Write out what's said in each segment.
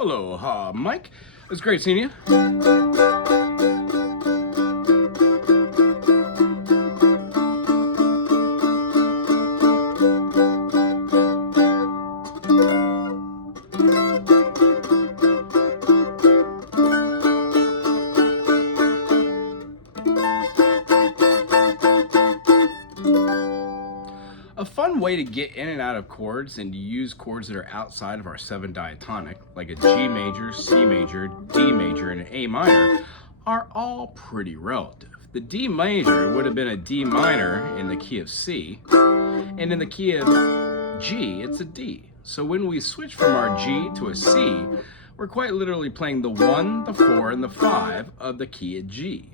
Aloha, Mike. It was great seeing you. A fun way to get in and out of chords and to use chords that are outside of our 7 diatonic, like a G major, C major, D major, and an A minor, are all pretty relative. The D major would have been a D minor in the key of C, and in the key of G, it's a D. So when we switch from our G to a C, we're quite literally playing the 1, the 4, and the 5 of the key of G.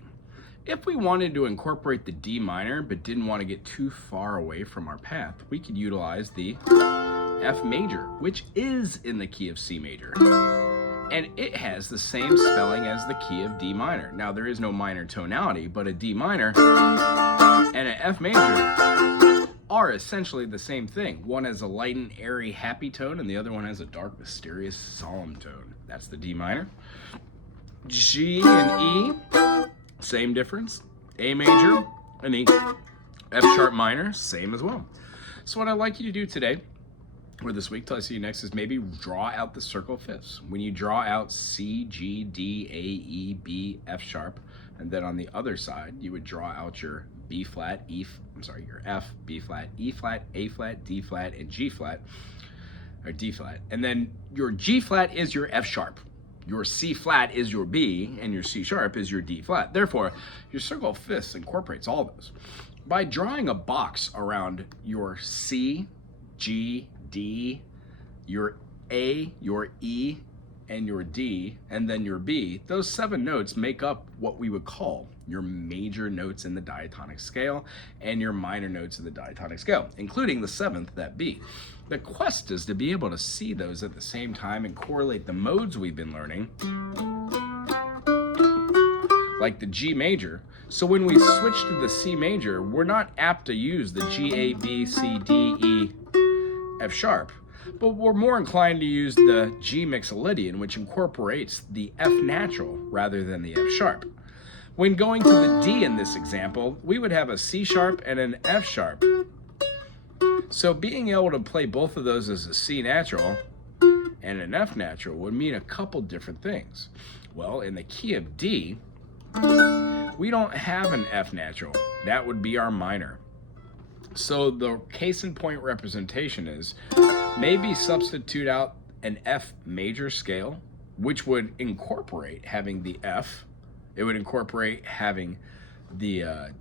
If we wanted to incorporate the D minor but didn't want to get too far away from our path, we could utilize the F major, which is in the key of C major. And it has the same spelling as the key of D minor. Now, there is no minor tonality, but a D minor and an F major are essentially the same thing. One has a light and airy happy tone, and the other one has a dark, mysterious, solemn tone. That's the D minor. G and E, same difference. A major and E. F sharp minor, same as well. So what I'd like you to do today, or this week till I see you next, is maybe draw out the circle of fifths. When you draw out C, G, D, A, E, B, F sharp, and then on the other side, you would draw out your B flat, your F, B flat, E flat, A flat, D flat, and G flat, or D flat. And then your G flat is your F sharp. Your C flat is your B, and your C sharp is your D flat. Therefore, your circle of fifths incorporates all those. By drawing a box around your C, G, D, your A, your E, and your D, and then your B, those 7 notes make up what we would call your major notes in the diatonic scale and your minor notes in the diatonic scale, including the 7th, that B. The quest is to be able to see those at the same time and correlate the modes we've been learning, like the G major. So when we switch to the C major, we're not apt to use the G, A, B, C, D, E, F sharp, but we're more inclined to use the G mixolydian, which incorporates the F natural rather than the F sharp. When going to the D in this example, we would have a C sharp and an F sharp. So being able to play both of those as a C natural and an F natural would mean a couple different things. Well, in the key of D, we don't have an F natural. That would be our minor. So the case in point representation is maybe substitute out an F major scale, which would incorporate having the F. It would incorporate having the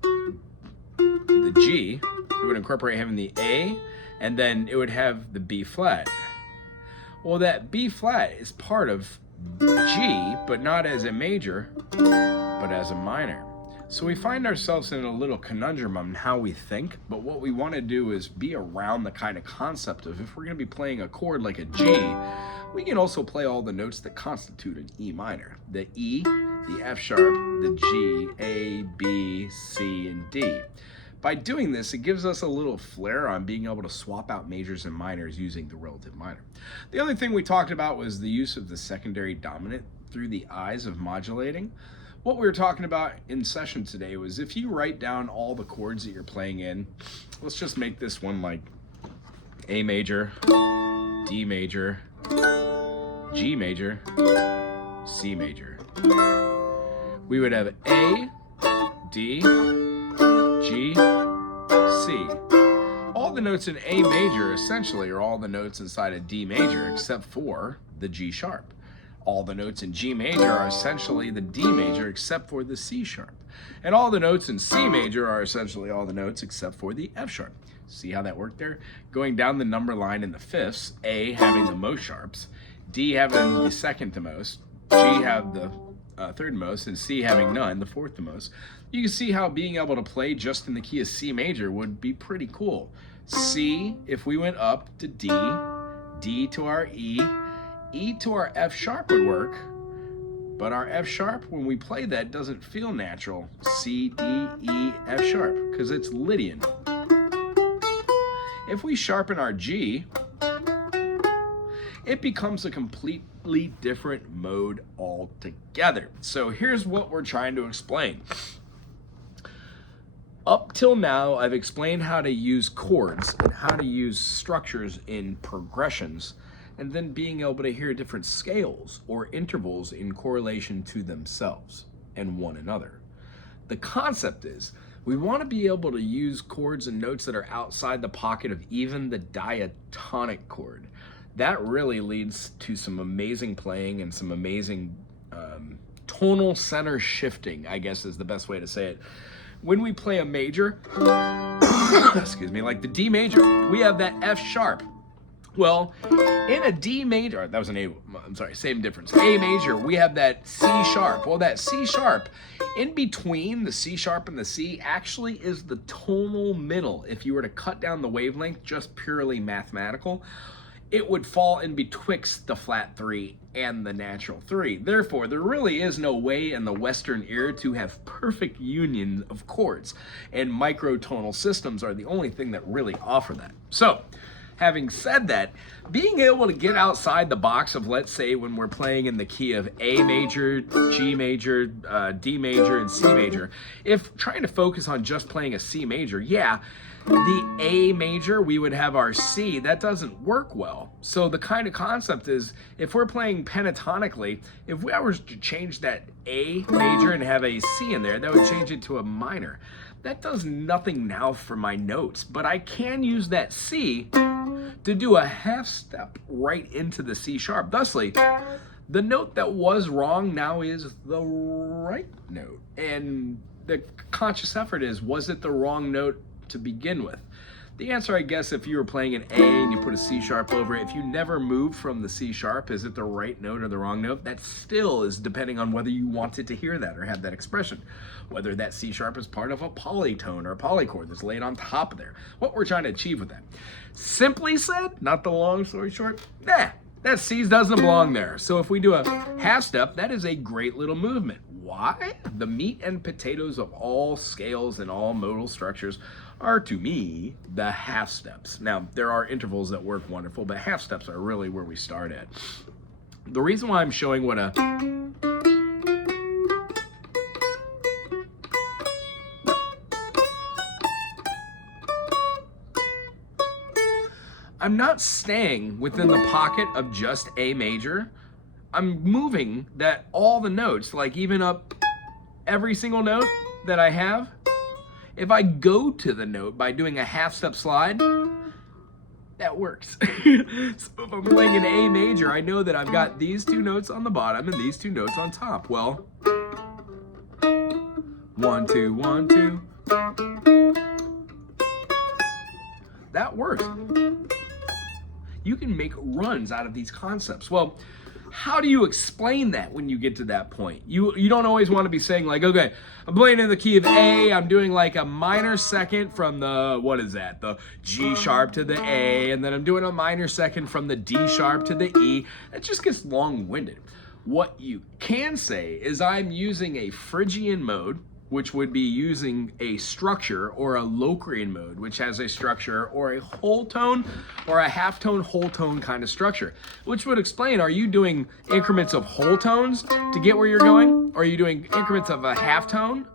G. It would incorporate having the A, and then it would have the B flat. Well, that B flat is part of G, but not as a major, but as a minor. So we find ourselves in a little conundrum on how we think, but what we want to do is be around the kind of concept of, if we're going to be playing a chord like a G, we can also play all the notes that constitute an E minor. The E, the F sharp, the G, A, B, C, and D. By doing this, it gives us a little flair on being able to swap out majors and minors using the relative minor. The other thing we talked about was the use of the secondary dominant through the eyes of modulating. What we were talking about in session today was, if you write down all the chords that you're playing in, let's just make this one like A major, D major, G major, C major. We would have A, D, G, C. All the notes in A major essentially are all the notes inside of D major except for the G sharp. All the notes in G major are essentially the D major except for the C sharp. And all the notes in C major are essentially all the notes except for the F sharp. See how that worked there? Going down the number line in the fifths, A having the most sharps, D having the second to most, G have the third most, and C having none, the fourth to most. You can see how being able to play just in the key of C major would be pretty cool. C, if we went up to D, D to our E, E to our F sharp would work, but our F sharp, when we play that, doesn't feel natural. C, D, E, F sharp, because it's Lydian. If we sharpen our G, it becomes a completely different mode altogether. So here's what we're trying to explain. Up till now, I've explained how to use chords and how to use structures in progressions, and then being able to hear different scales or intervals in correlation to themselves and one another. The concept is we want to be able to use chords and notes that are outside the pocket of even the diatonic chord. That really leads to some amazing playing and some amazing tonal center shifting, I guess is the best way to say it. When we play a major, excuse me, like the D major, we have that F sharp. Well, in a D major, that was an A, I'm sorry, same difference. A major, we have that C sharp. Well, that C sharp, in between the C sharp and the C, actually is the tonal middle. If you were to cut down the wavelength, just purely mathematical, it would fall in betwixt the flat 3 and the natural 3. Therefore, there really is no way in the Western ear to have perfect union of chords, and microtonal systems are the only thing that really offer that. So, having said that, being able to get outside the box of, let's say, when we're playing in the key of A major, G major, D major, and C major, if trying to focus on just playing a C major, yeah, the A major, we would have our C. That doesn't work well. So the kind of concept is, if we're playing pentatonically, if we were to change that A major and have a C in there, that would change it to a minor. That does nothing now for my notes, but I can use that C to do a half step right into the C sharp. Thusly, the note that was wrong now is the right note. And the conscious effort is, was it the wrong note to begin with? The answer, I guess, if you were playing an A and you put a C sharp over it, if you never move from the C sharp, is it the right note or the wrong note? That still is depending on whether you wanted to hear that or have that expression. Whether that C sharp is part of a polytone or a polychord that's laid on top of there. What we're trying to achieve with that. Simply said, not the long story short, that C doesn't belong there. So if we do a half step, that is a great little movement. Why? The meat and potatoes of all scales and all modal structures are, to me, the half steps. Now, there are intervals that work wonderful, but half steps are really where we start at. The reason why I'm showing what a I'm not staying within the pocket of just A major. I'm moving that all the notes, like even up every single note that I have. If I go to the note by doing a half step slide, that works. So if I'm playing an A major, I know that I've got these two notes on the bottom and these two notes on top. Well, 1, 2, 1, 2. That works. You can make runs out of these concepts. Well, how do you explain that when you get to that point? You don't always want to be saying like, okay, I'm playing in the key of A, I'm doing like a minor second from the, what is that? The G sharp to the A, and then I'm doing a minor second from the D sharp to the E. That just gets long-winded. What you can say is I'm using a Phrygian mode, which would be using a structure, or a Locrian mode, which has a structure, or a whole tone, or a half tone, whole tone kind of structure, which would explain, are you doing increments of whole tones to get where you're going? Or are you doing increments of a half tone,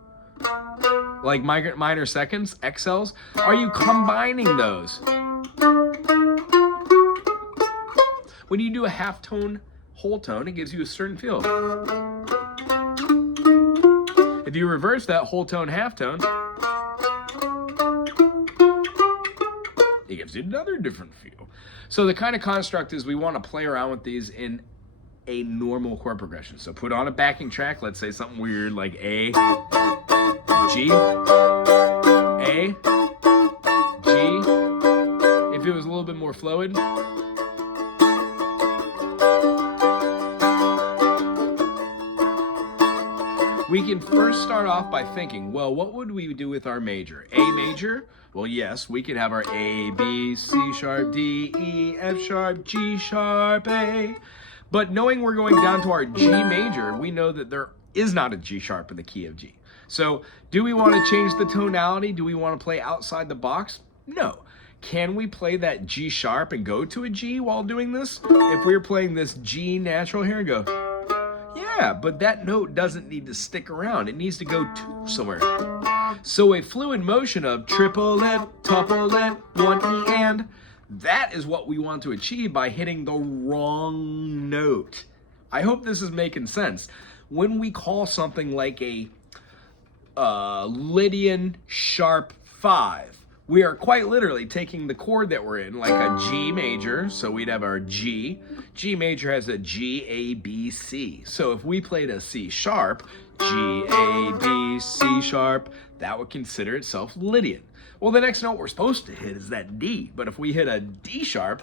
like minor seconds, XLs? Are you combining those? When you do a half tone, whole tone, it gives you a certain feel. If you reverse that whole tone, half tone, it gives you another different feel. So the kind of construct is we want to play around with these in a normal chord progression. So put on a backing track, let's say something weird like A, G, A, G. If it was a little bit more fluid, we can first start off by thinking, well, what would we do with our major? A major? Well, yes, we could have our A, B, C sharp, D, E, F sharp, G sharp, A. But knowing we're going down to our G major, we know that there is not a G sharp in the key of G. So do we want to change the tonality? Do we want to play outside the box? No. Can we play that G sharp and go to a G while doing this? If we were playing this G natural here and go, yeah, but that note doesn't need to stick around. It needs to go to somewhere. So a fluid motion of triplet, tuplet, 1 E and, that is what we want to achieve by hitting the wrong note. I hope this is making sense. When we call something like a Lydian sharp 5, we are quite literally taking the chord that we're in, like a G major, so we'd have our G. G major has a G, A, B, C. So if we played a C sharp, G, A, B, C sharp, that would consider itself Lydian. Well, the next note we're supposed to hit is that D, but if we hit a D sharp,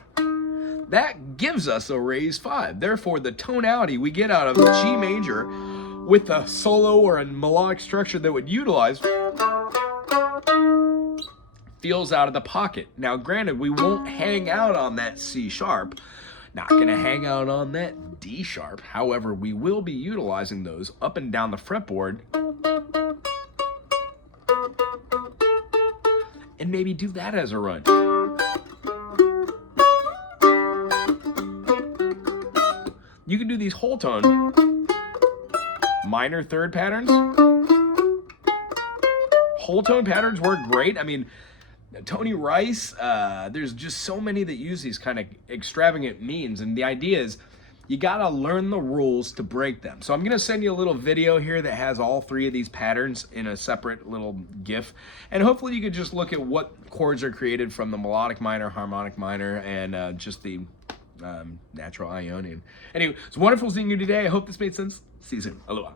that gives us a raised 5. Therefore, the tonality we get out of G major with a solo or a melodic structure that would utilize feels out of the pocket. Now, granted, we won't hang out on that C sharp, not gonna hang out on that D sharp. However, we will be utilizing those up and down the fretboard and maybe do that as a run. You can do these whole tone, minor third patterns. Whole tone patterns work great. I mean, Tony Rice, there's just so many that use these kind of extravagant means, and the idea is you gotta learn the rules to break them. So I'm gonna send you a little video here that has all 3 of these patterns in a separate little GIF, and hopefully you could just look at what chords are created from the melodic minor, harmonic minor, and just the natural Ionian. Anyway, it's wonderful seeing you today. I hope this made sense. See you soon. Aloha.